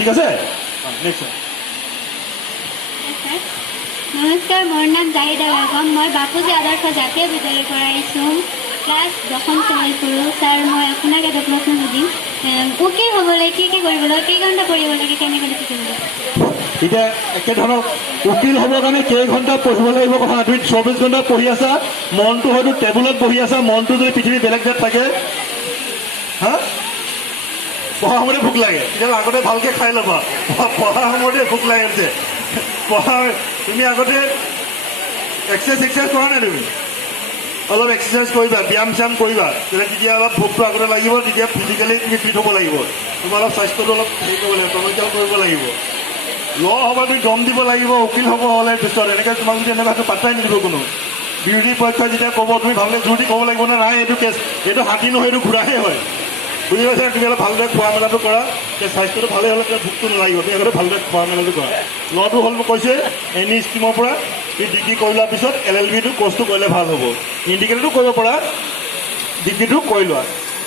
ঠিক আছে নেক্সট নমস্কাৰ, মোৰ নাম জাহিদা বেগম। মই বাপুজী আদৰ্শ জাতীয় বিদ্যালয়ৰ পৰা আহিছোঁ, ক্লাছ 10ম শ্ৰেণীত পঢ়োঁ। ছাৰ, মই আপোনাক এটা প্ৰশ্ন সুধিম। উকিল হ'বলৈ কি কৰিব লাগে, কেই ঘণ্টা পঢ়িব লাগে, কেনেকৈ শিকিব লাগে? এতিয়া একেধৰণৰ উকিল হ'বৰ কাৰণে কেইঘণ্টা পঢ়িব লাগিব কথা তুমি 24 ঘণ্টা পঢ়ি আছা, মনটো হয়তো টেবুলত বহি আছা, মনটো যদি পৃথিৱী বেলেগ জেগাত থাকে হা পঢ়া সময়তে ভোক লাগে, তেতিয়াহ'লে আগতে ভালকৈ খাই ল'বা। পঢ়া সময়তে ভোক লাগে যে পঢ়া তুমি আগতে এক্সাৰচাইজ কৰা নাই, তুমি অলপ এক্সাৰচাইজ কৰিবা, ব্যায়াম চ্যায়াম কৰিবা, তেতিয়া অলপ ভোকটো আগতে লাগিব, তেতিয়া ফিজিকেলি তুমি ফিট হ'ব লাগিব, তোমাৰ অলপ স্বাস্থ্যটো অলপ হেৰি কৰিব লাগিব, টনকিয়াল কৰিব লাগিব। ল হ'ব তুমি দম দিব লাগিব, উকিল হ'ব হ'লে পিছত এনেকৈ তোমাক যদি এনেকুৱা পাত্তাই নিদিব কোনো। বিৰোধী পক্ষই যেতিয়া ক'ব তুমি ভালকৈ জোৰ দি ক'ব লাগিব, নাই এইটো কেছ, এইটো হাতী নহয়, এইটো ঘোঁৰাহে হয়, বুজি পাইছা? তুমি অলপ ভালদৰে খোৱা মেলাটো কৰা, স্বাস্থ্যটো ভালে হ'লে তেতিয়া ভোকটো নালাগিব, তুমি আগতে ভালদৰে খোৱা মেলাটো কৰা। ল'টো হ'ল মই কৈছে এনি স্কিমৰ পৰা এই ডিগ্ৰী কৰি লোৱাৰ পিছত LLB টো কৰ্চটো কৰিলে ভাল হ'ব। ইণ্ডিকেটৰটো কৰিব পৰা, ডিগ্ৰীটো কৰি লোৱা।